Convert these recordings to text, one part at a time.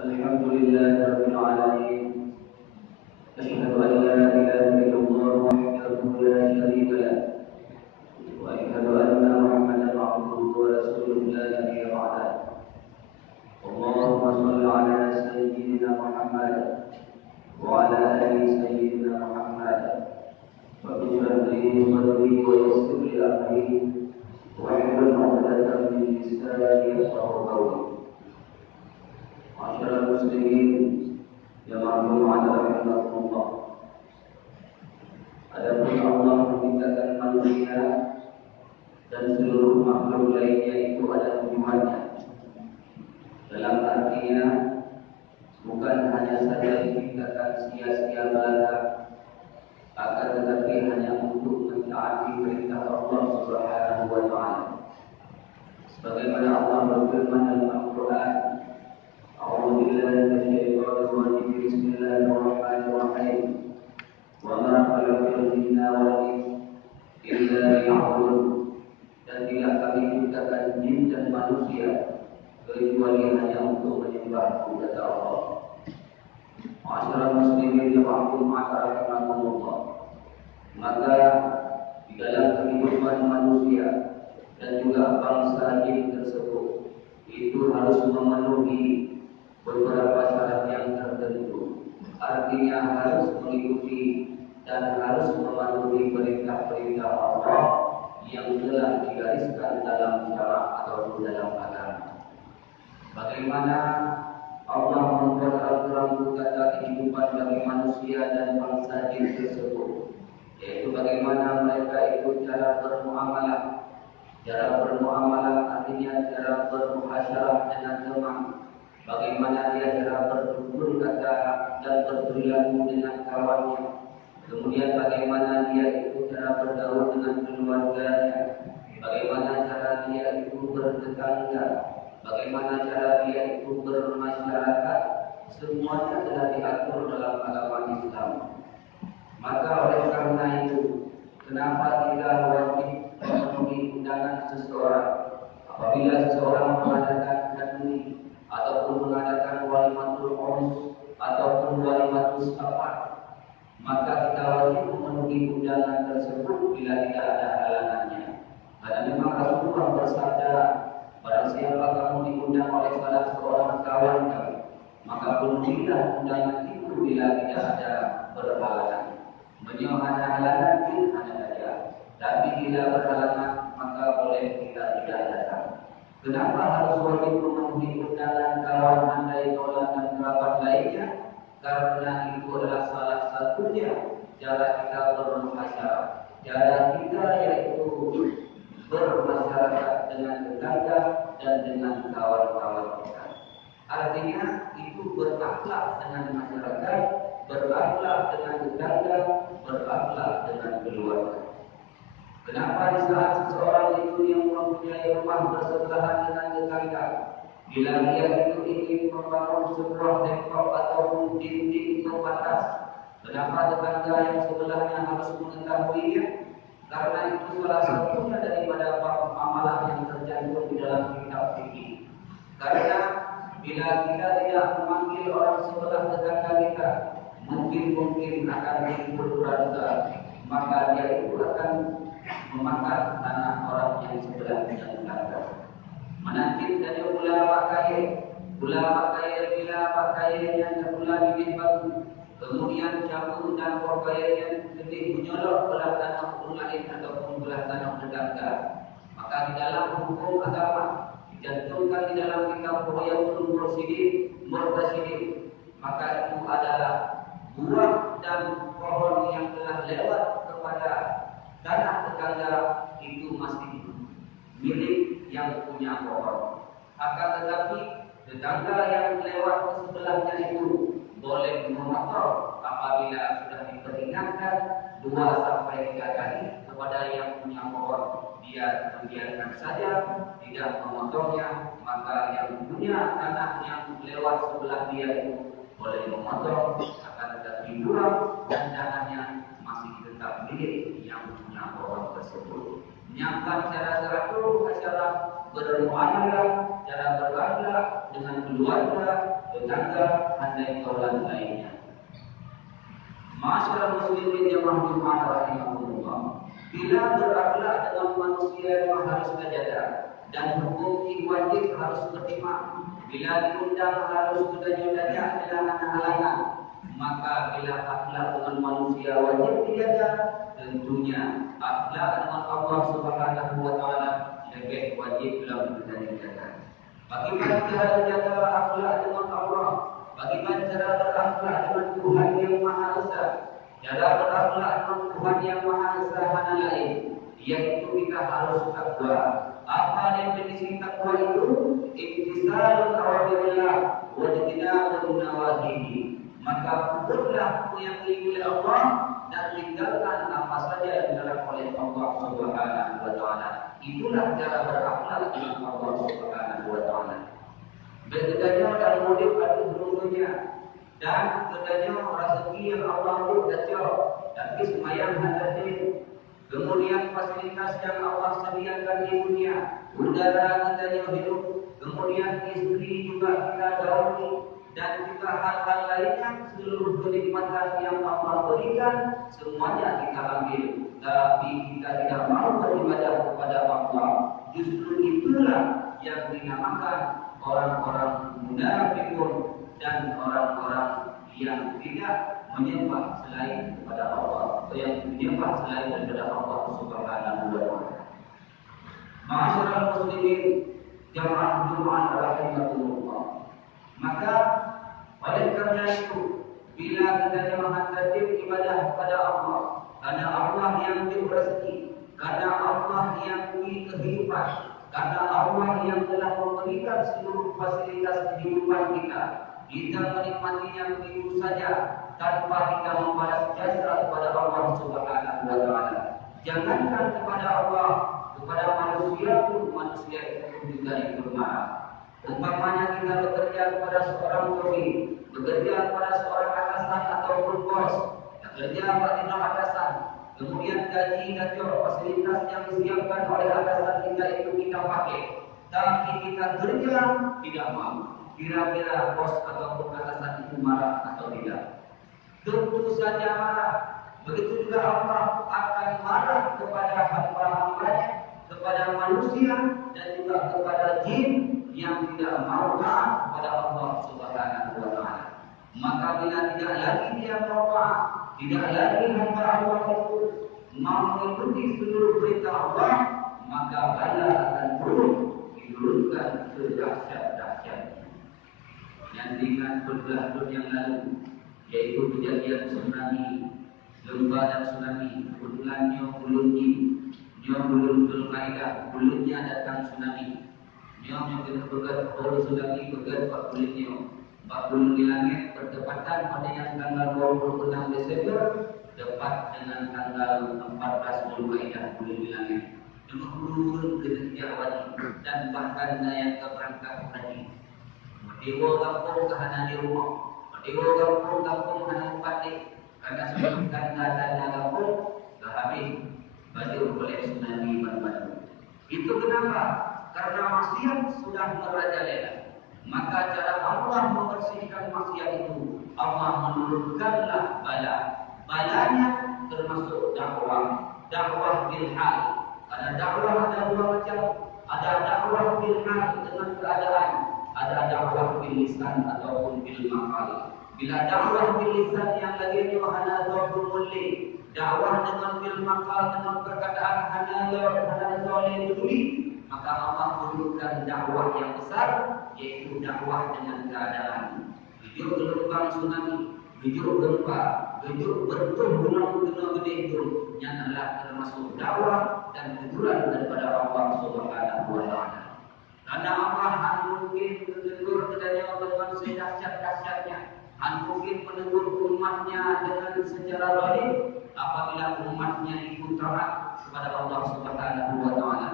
الحمد لله رب العالمين. أشهد أن لا إله إلا الله وحده لا شريك له، وأشهد أن محمدا عبده ورسوله لا نبي بعده. اللهم صل على سيدنا محمد وعلى آل سيدنا محمد، واشرح لي صدري ويسر لي أمري واحلل عقدة من لساني يفقهوا قولي. Masyarakat muslimin yang ma'lumat rahimahumullah. Adapun Allah menciptakan manusia dan seluruh makhluk lainnya itu ada tujuannya. Dalam artinya bukan hanya saja diciptakan sia-sia belaka, akan tetapi hanya untuk mentaati perintah Allah Subhanahu wa taala. Sebagaimana Allah berfirman dalam Al-Qur'an, أعوذ بالله من الشيطان الرجيم بسم الله الرحمن الرحيم وما خلقت الجن والإنس إلا ليعبدون. Dan tidak kami ciptakan jin dan manusia kecuali hanya untuk menyembahku, kata Allah. Masyarakat muslimin yang masyarakat rahimahumullah. Maka di dalam kehidupan manusia dan juga bangsa jin tersebut itu harus memenuhi beberapa syarat yang tertentu. Artinya harus mengikuti dan harus mematuhi perintah-perintah Allah yang telah digariskan dalam syarak atau dalam agama. Bagaimana Allah membuat aturan tata kehidupan bagi manusia dan bangsa jin tersebut, yaitu bagaimana mereka itu cara bermuamalah. Cara bermuamalah artinya cara bermuasyarah dengan teman. Bagaimana dia cara bertutur kata dan berperilaku dengan kawannya. Kemudian bagaimana dia itu cara bergaul dengan keluarganya. Bagaimana cara dia itu bertetangga. Bagaimana cara dia itu bermasyarakat. Semuanya telah diatur dalam agama Islam. Maka oleh karena itu, kenapa kita wajib memenuhi undangan seseorang? Apabila seseorang mengadakan haduni ataupun mengadakan walimatul urus ataupun walimatul safar, maka kita wajib memenuhi undangan tersebut bila tidak ada halangannya. Karena memang Rasulullah bersabda, barang siapa kamu diundang oleh salah seorang kawan kamu, maka penuhilah undangan itu bila tidak ada berhalangan. Beliau ada halangan ada saja, tapi bila berhalangan maka boleh kita tidak datang. Kenapa harus wajib memenuhi undangan kawan, andai tolak dan kerabat lainnya? Karena itu adalah salah satunya cara kita bermasyarakat. Cara kita yaitu bermasyarakat dengan tetangga dan dengan kawan-kawan kita. Artinya itu berakhlak dengan masyarakat, berakhlak dengan tetangga, berakhlak dengan keluarga. Kenapa di saat seseorang itu yang mempunyai rumah bersebelahan dengan tetangga, bila dia itu ingin membangun sebuah tembok ataupun dinding pembatas, kenapa tetangga yang sebelahnya harus mengetahuinya? Karena itu salah satunya daripada amalan yang tercantum di dalam kitab fikih. Karena bila kita tidak memanggil orang sebelah tetangga kita, mungkin akan timbul praduga, maka dia itu akan memakan tanah orang yang sebelahnya tetangga. Menanti dari ulama kaya bila pakaian yang terbulan bibit batu, kemudian campur dan pakaian sedih menyolok belah tanah orang lain ataupun belah tanah tetangga, maka di dalam hukum agama dicantumkan di dalam kitab Ruyatul Murtasyidin, maka itu adalah buah dan pohon yang telah lewat kepada tanah tetangga itu masih milik yang punya pohon. Akan tetapi tetangga yang lewat ke sebelahnya itu boleh memotong apabila sudah diperingatkan 2 sampai 3 kali kepada yang punya pohon. Dia membiarkan saja, tidak memotongnya, maka yang punya tanah yang lewat sebelah dia itu boleh memotong, akan tetapi buah dan tanahnya masih tetap milik yang punya pohon tersebut. Menyiapkan cara teratur, cara bermuamalah, cara berakhlak dengan keluarga, tetangga, handai taulan lainnya. Masyarakat muslimin jamaah Jumat rahimahullah, bila berakhlak dengan manusia yang harus terjaga dan hukum wajib harus terima. Bila diundang harus bertanya-tanya dengan halangan. Maka bila akhlak dengan manusia wajib dijaga, tentunya akhlak dengan Allah Subhanahu wa taala lebih wajib dalam kita dijaga. Bagaimana cara menjaga akhlak dengan Allah? Bagaimana cara berakhlak dengan Tuhan yang Maha Esa? Cara berakhlak dengan Tuhan yang Maha Esa mana lain? Yaitu kita harus takwa. Apa yang definisi takwa itu? Imtisalul awamirillah wa ijtinabun nawahihi. Maka patulah yang diinginkan Allah dan tinggalkan apa saja yang dilarang oleh Allah Subhanahu wa taala. Itulah cara berakhlak dengan Allah Subhanahu wa taala. Bedanya dalam hidup ada dua-duanya. Dan bedanya rezeki yang Allah berikan, tapi semayang hadapi. Kemudian fasilitas yang Allah sediakan di dunia, udara kita yang hidup, kemudian istri juga kita gauli, dan juga hal-hal lainnya, seluruh kenikmatan yang Allah berikan, semuanya kita ambil. Tapi kita tidak mau beribadah kepada Allah. Justru itulah yang dinamakan orang-orang munafikun dan orang-orang yang tidak menyembah selain kepada Allah, yang menyembah selain daripada Allah Subhanahu wa taala. Masyarakat muslimin jamaah Jumat rahimahullah. Maka oleh kerana itu, bila kita menghadap ibadah kepada Allah, karena Allah yang memberi rezeki, karena Allah yang memberi kehidupan, karena Allah yang telah memberikan seluruh fasilitas kehidupan kita, kita menikmatinya begitu saja tanpa kita membalas jasa kepada Allah Subhanahu wa taala. Jangankan kepada Allah, kepada manusia pun manusia itu juga ikut marah. Umpamanya kita bekerja kepada seorang suami, bekerja kepada seorang atasan ataupun bos, bekerja pada atasan, kemudian gaji dan fasilitas yang disiapkan oleh atasan kita itu kita pakai, tapi kita kerja tidak mau. Kira-kira bos ataupun atasan itu marah atau tidak? Tentu saja marah. Begitu juga Allah akan marah kepada hamba-hambanya, kepada manusia dan juga kepada jin yang tidak mau taat kepada Allah Subhanahu wa taala. Maka bila tidak lagi dia mau taat, tidak lagi hamba Allah itu mau mengikuti seluruh perintah Allah, maka bala akan turun, diturunkan ke dahsyat-dahsyat. Yang ingat beberapa tahun yang lalu, yaitu kejadian tsunami, gempa dan tsunami, bulannya bulan Jin, bulan Zulkaidah, bulannya datang tsunami. Yang kita berkat oleh tsunami berkat 4 bulannya, 4 bulan di langit bertepatan pada yang tanggal 26 Desember tepat dengan tanggal 14 Zulkaidah bulan di langit. Dengan turun ke setiap wadi dan bahkan yang keberangkat haji. Dewa kampung kehana di rumah, dewa kampung kehana patik, karena sebelumkan datanya kampung dah habis baju oleh tsunami batu. Itu kenapa? Karena maksiat sudah merajalela. Maka cara Allah membersihkan maksiat itu, Allah menurunkanlah bala. Balanya termasuk dakwah bil hal. Karena dakwah ada dua macam, ada dakwah bil hal dengan keadaan, ada dakwah bil lisan ataupun bil maqal. Bila dakwah bil lisan yang lagi hana dhahrul mulli, dakwah dengan bil maqal dengan perkataan hana soleh peduli, maka Allah menurunkan dakwah yang besar, yaitu dakwah dengan keadaan. Hidup gelombang tsunami, hidup gempa, hidup bertuh gunung gede itu, yang adalah termasuk dakwah dan teguran daripada Allah Subhanahu wa taala. Karena Allah mungkin menegur kepadanya dengan sedahsyat-dahsyatnya, mungkin menegur umatnya dengan secara zalim apabila umatnya ikut taat kepada Allah Subhanahu wa taala.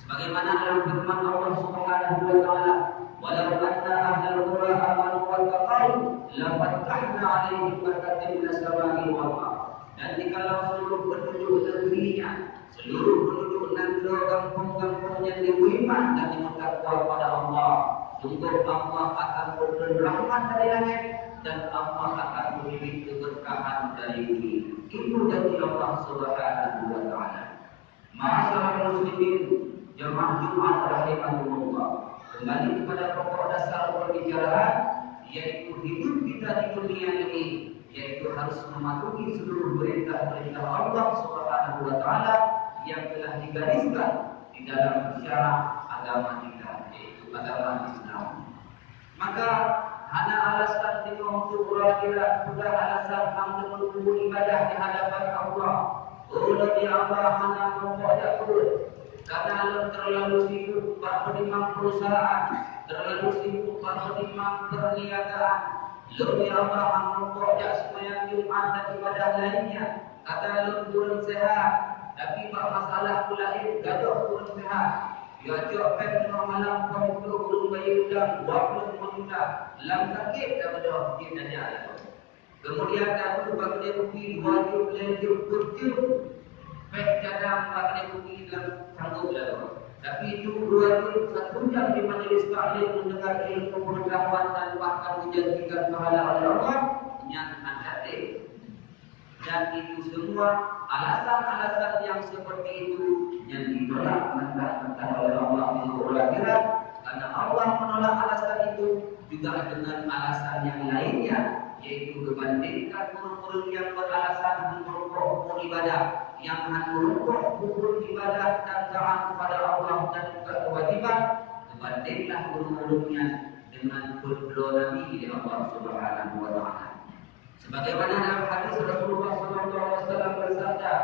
Sebagaimana dalam firman Allah Subhanahu wa taala, "Walau anna ahlal qura amanu wattaqau, la fathahna 'alaihim barakatin minas samai wal ardh." Dan jikalau seluruh penduduk negerinya, seluruh penduduk negeri kampung-kampung yang beriman dan bertakwa kepada Allah, sungguh Allah akan memberi rahmat dari langit dan Allah akan memberi keberkahan dari bumi. Itu janji Allah Subhanahu wa taala. Ma'asyiral muslimin, jemaah Jumat rahimahumullah. Kembali kepada pokok dasar pembicaraan, yaitu hidup kita di dunia ini, yaitu harus mematuhi seluruh perintah-perintah Allah Subhanahu wa taala yang telah digariskan di dalam syariat agama kita, yaitu agama Islam. Maka hanya alasan kita untuk berakhirat, bukan alasan hamba menunggu ibadah di hadapan Allah. Oleh Allah hanya membuat pun, karena terlalu sibuk berkhidmat perusahaan, terlalu sibuk berkhidmat perniagaan. Lebih Allah membuat sembahyang Jumat dan ibadah lainnya. Kata kurang sehat, tapi masalah pula itu gaduh kurang sehat. Dia jawabkan dengan malam pemukul belum bayar udang, waktu menunda, lam sakit daripada dia tanya. Kemudian aku bagi dia bukti wajib lejur berjur, baik cadang bagi dia bukti dalam sanggup lalu. Tapi itu wajib satu jam di majlis taklim mendengar ilmu pengetahuan dan bahkan menjanjikan pahala oleh Allah yang ada di. Dan itu semua alasan-alasan yang seperti itu yang ditolak mentah-mentah oleh Allah di akhirat. Karena Allah menolak alasan itu juga dengan alasan yang lainnya, yaitu membandingkan guru-guru yang beralasan merokok ibadah, yang merokok hukum ibadah dan taat kepada Allah dan juga kewajiban, membandingkan guru-gurunya dengan guru Nabi di Allah Subhanahu wa taala. Sebagaimana dalam hadis Rasulullah SAW bersabda,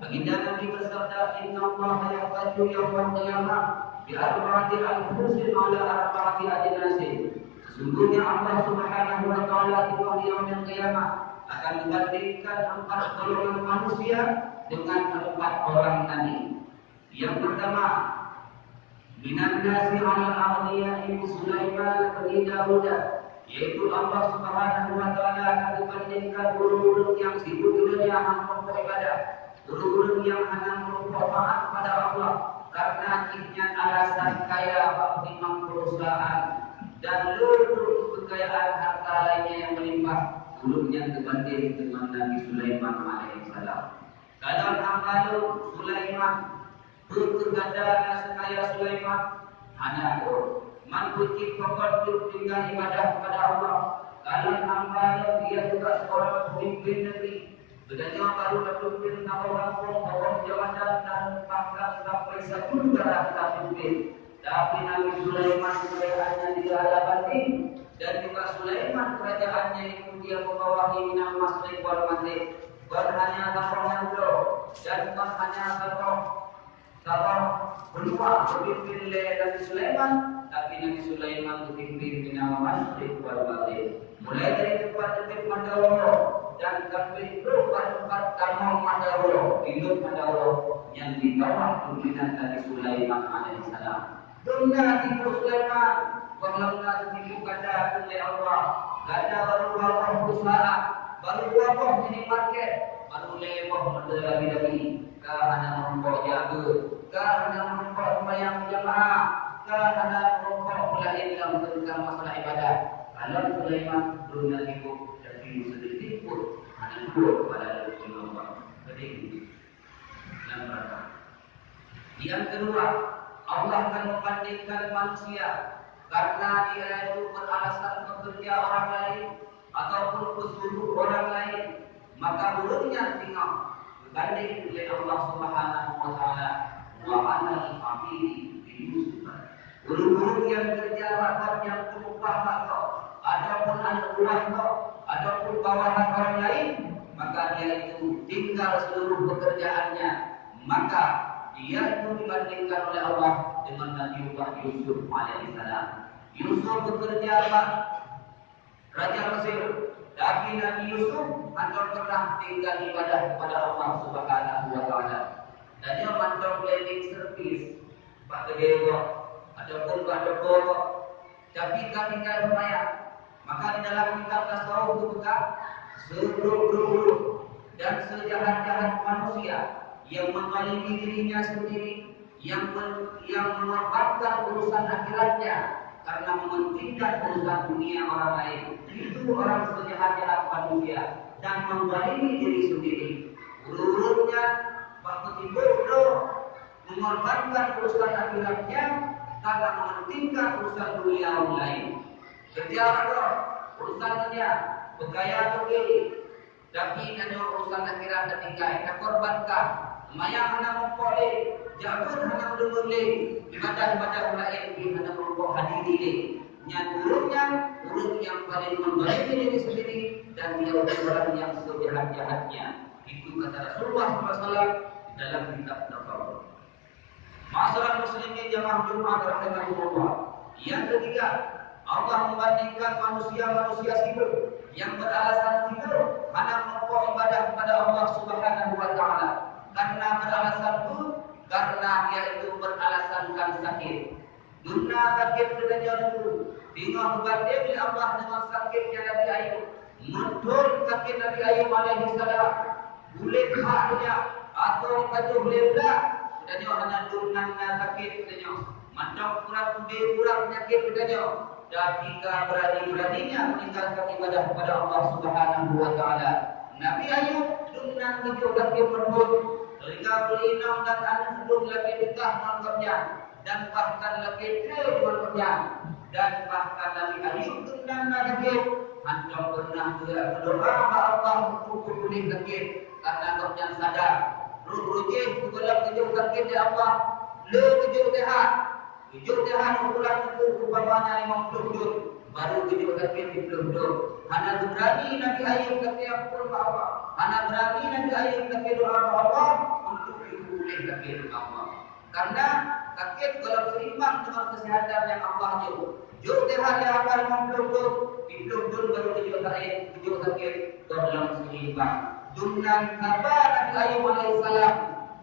baginda Nabi bersabda, Inna Allah yaqadu yawmal qiyamah bi arba'ati al-fusil ala arba'ati adinasin. Sesungguhnya Allah Subhanahu wa taala di yaumil qiyamah akan membandingkan 4 golongan manusia dengan 4 orang tadi. Yang pertama, minan nasi 'ala al-aghniya'i Sulaiman bin Daud, yaitu Allah Subhanahu wa taala akan membandingkan guru-guru yang sibuk di dunia hanya beribadah, guru-guru yang hanya bertaat kepada Allah karena akhirnya alasan kaya bagi perusahaan dan seluruh kekayaan harta lainnya yang melimpah, gurunya berbanding dengan Nabi Sulaiman alaihissalam. Kalau hamba Sulaiman berkegadaran sekaya Sulaiman, hanya mencuci pokok tinggal ibadah kepada Allah. Kalau hamba dia juga seorang pemimpin negeri, bedanya baru berpimpin orang pokok jabatan dan pangkat sampai 1 negara kita pimpin. Tapi Nabi Sulaiman kerajaannya dia alabati, dan juga Sulaiman kerajaannya itu dia membawahi minang masrik wal maghrib. Bukan hanya orang muda dan bukan hanya kalau berdua berpimpin oleh Nabi Sulaiman, tapi Nabi Sulaiman berpimpin minang masrik wal maghrib. Mulai dari tempat-tempat Mandawara dan sampai tempat Kamang Mandawara, hidup Mandawara yang di bawah pimpinan Nabi Sulaiman alaihissalam. Dunia tipu Sulaiman, berlengah tipu kata oleh Allah. Kata baru wabah perusahaan, baru wabah minimarket, baru lewah lagi. Kerana membawa jaga, kerana membawa sembahyang jemaah, kerana membawa pelayan dalam tentang masalah ibadah. Kalau Sulaiman dunia tipu, jadi sedikit pun hanya dua kepada Allah. Jadi yang pertama. Yang kedua, Allah akan membandingkan manusia karena dia itu beralasan bekerja orang lain ataupun bersuruh orang lain, maka buruknya tengok berbanding oleh Allah Subhanahu wa taala wa anal faqiri bi Yusuf. Guru-guru yang kerja rapat yang upah kau ataupun anak buah kau ataupun bawahan orang lain, maka dia itu tinggal seluruh pekerjaannya, maka dia itu dibandingkan oleh Allah dengan Nabi Yusuf alaihissalam. Yusuf bekerja Raja Mesir, tapi Nabi Yusuf antara pernah tinggal ibadah kepada Allah Subhanahu wa taala. Dan dia mantap cleaning service, Pak Dewa, ataupun Pak Doko, tapi kan tinggal sembahyang. Maka di dalam kitab tasawuf itu bukan seburuk-buruk dan sejahat-jahat manusia yang mengalimi dirinya sendiri, yang mengorbankan urusan akhiratnya karena mementingkan urusan dunia orang lain. Itu orang sejahat-jahat manusia dan menzalimi diri sendiri. Urut-urutnya waktu bodoh mengorbankan urusan akhiratnya karena mementingkan urusan dunia orang lain. Kerja orang urusan kerja, bergaya tukil, tapi hanya urusan akhirat dan tingkai, tak korbankan. Mayang hana mempoleh, jabun hana mendemuleh, ibadah-ibadah lain hana merokok hadiri. Nyatanya urut yang paling membalimi diri sendiri dan dia orang yang sejahat-jahatnya. Itu kata Rasulullah SAW dalam kitab Tafsir. Masalah muslimin jamaah Jumat rahimahullah. Yang ketiga, Allah membandingkan manusia-manusia sibuk yang beralasan sibuk hanya melakukan ibadah kepada Allah Subhanahu wa taala. Karena beralasan itu karena dia itu beralasankan sakit. Dunia sakit kerja dulu. Tengah berbanding oleh Allah dengan sakitnya Nabi Ayub. Betul sakit Nabi Ayub alaihi salam. Boleh haknya atau kata boleh tak? Katanya hanya dunia sakit katanya. Macam kurang penyakit katanya. Dan jika berani-beraninya meninggalkan ibadah kepada Allah Subhanahu wa taala. Nabi Ayub dunia tujuh kaki berbud. Mereka berinam dan anak sebelum lagi dekah menganggapnya dan bahkan lagi dia menganggapnya dan bahkan Nabi Ayub dunia sakit. Macam pernah dia berdoa kepada Allah untuk pulih sakit karena anggapnya sadar. Rujih kebelah tujuh kaki di Allah. Le tujuh sehat. Tujuh jahat ukuran itu umpamanya 50 dun. Baru tujuh kaki 30 dun. Hana berani Nabi Ayub kaki ampun Allah. Hana berani Nabi Ayub kaki doa Allah untuk dipulih kaki Allah. Karena kaki kalau seimbang dengan kesehatan yang Allah jauh. Jauh jahat yang akan 50 dun. 30 dun baru tujuh kaki dalam seimbang. Dunan kabar Nabi Ayub alaihissalam.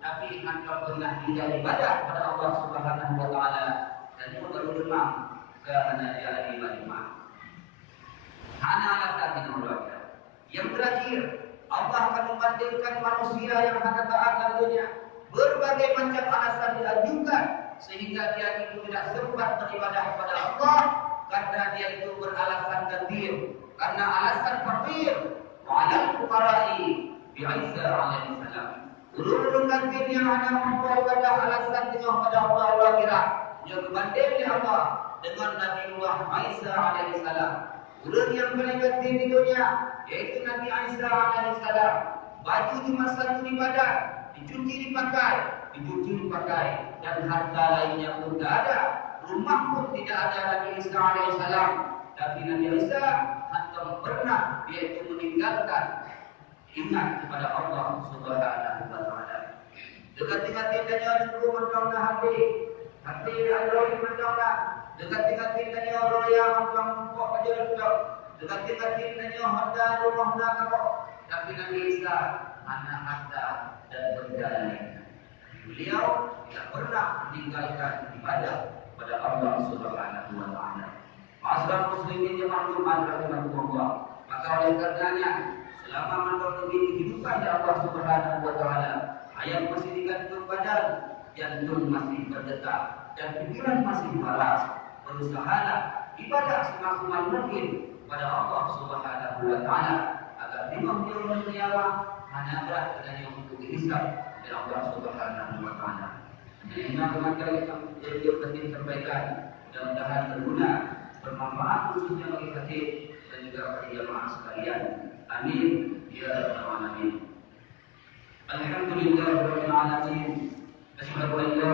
Tapi engkau pernah tidak ibadah kepada Allah Subhanahu wa taala dan itu baru demam kerana dia lagi demam. Hana alasan menolaknya. Yang terakhir, Allah akan membandingkan manusia yang hanya taat dan dunia. Berbagai macam alasan diajukan sehingga dia itu tidak sempat beribadah kepada Allah karena dia itu beralasan kafir. Karena alasan kafir, wa'alal fuqara'i bi Isa alaihi salam. Ulul kafir yang hanya membawa alasan dengan pada Allah akhirat yang berbanding dengan Allah dengan Nabi Isa alaihi salam. Ulul yang paling kafir di dunia yaitu Nabi Isa alaihi salam. Baju cuma satu ibadah, dicuci dipakai dan harta lainnya pun tidak ada. Rumah pun tidak ada Nabi Isa alaihi salam. Tapi Nabi Isa hatta pernah dia itu meninggalkan ingat kepada Allah Subhanahu wa taala. Dekat-dekat tanya dulu macam hati Android macam dekat-dekat tanya roya macam kok aja dah. Dekat-dekat tanya harta rumah dah kok. Tapi Nabi Isa anak harta dan berjalan. Beliau tidak pernah meninggalkan ibadah kepada Allah Subhanahu wa taala. Masyarakat muslimin yang maklumat rahimahullah. Maka oleh karenanya selama menonton kehidupan Allah Subhanahu wa taala, ayat masih dikandung badan, jantung masih berdetak dan pikiran masih waras. Berusahalah ibadah semaksimal mungkin pada Allah Subhanahu wa taala agar dimampukan nyawa hanya berat dengan untuk dihisab oleh Allah Subhanahu wa taala. Jadi materi yang tadi sampaikan mudah-mudahan berguna, bermanfaat khususnya bagi hati dan juga bagi jemaah sekalian. Amin ya rabbal alamin. Alhamdulillahirabbil alamin. Asyhadu an la